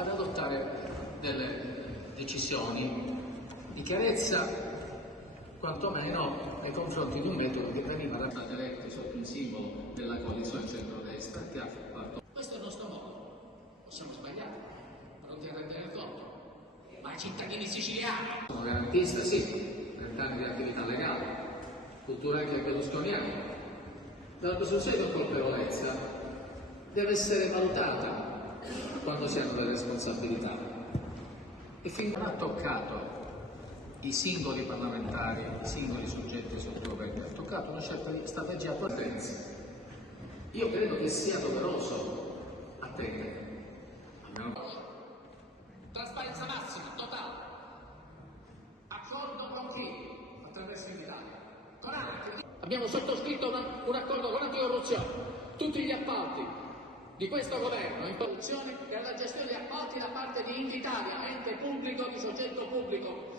ad adottare delle decisioni di chiarezza, quantomeno nei confronti di un metodo che veniva eletto sotto il simbolo della coalizione centrodestra che ha fatto. Questo è il nostro modo. Possiamo sbagliare, ma non ti rendere conto. Ma i cittadini siciliani sono garantista, sì, 30 anni di attività legale, cultura anche berlusconiana. La presunzione di colpevolezza deve essere valutata quando si hanno delle responsabilità. E finché non ha toccato i singoli parlamentari, i singoli soggetti sotto governo, ha toccato una certa strategia potenza. Io credo che sia doveroso attendere. Trasparenza massima, totale. Accordo con chi? Attraverso l'Italia. Con altri. Abbiamo sottoscritto un accordo con l'anticorruzione. Tutti gli appalti di questo governo in corruzione per la gestione di appalti da parte di Invitalia, ente pubblico di soggetto pubblico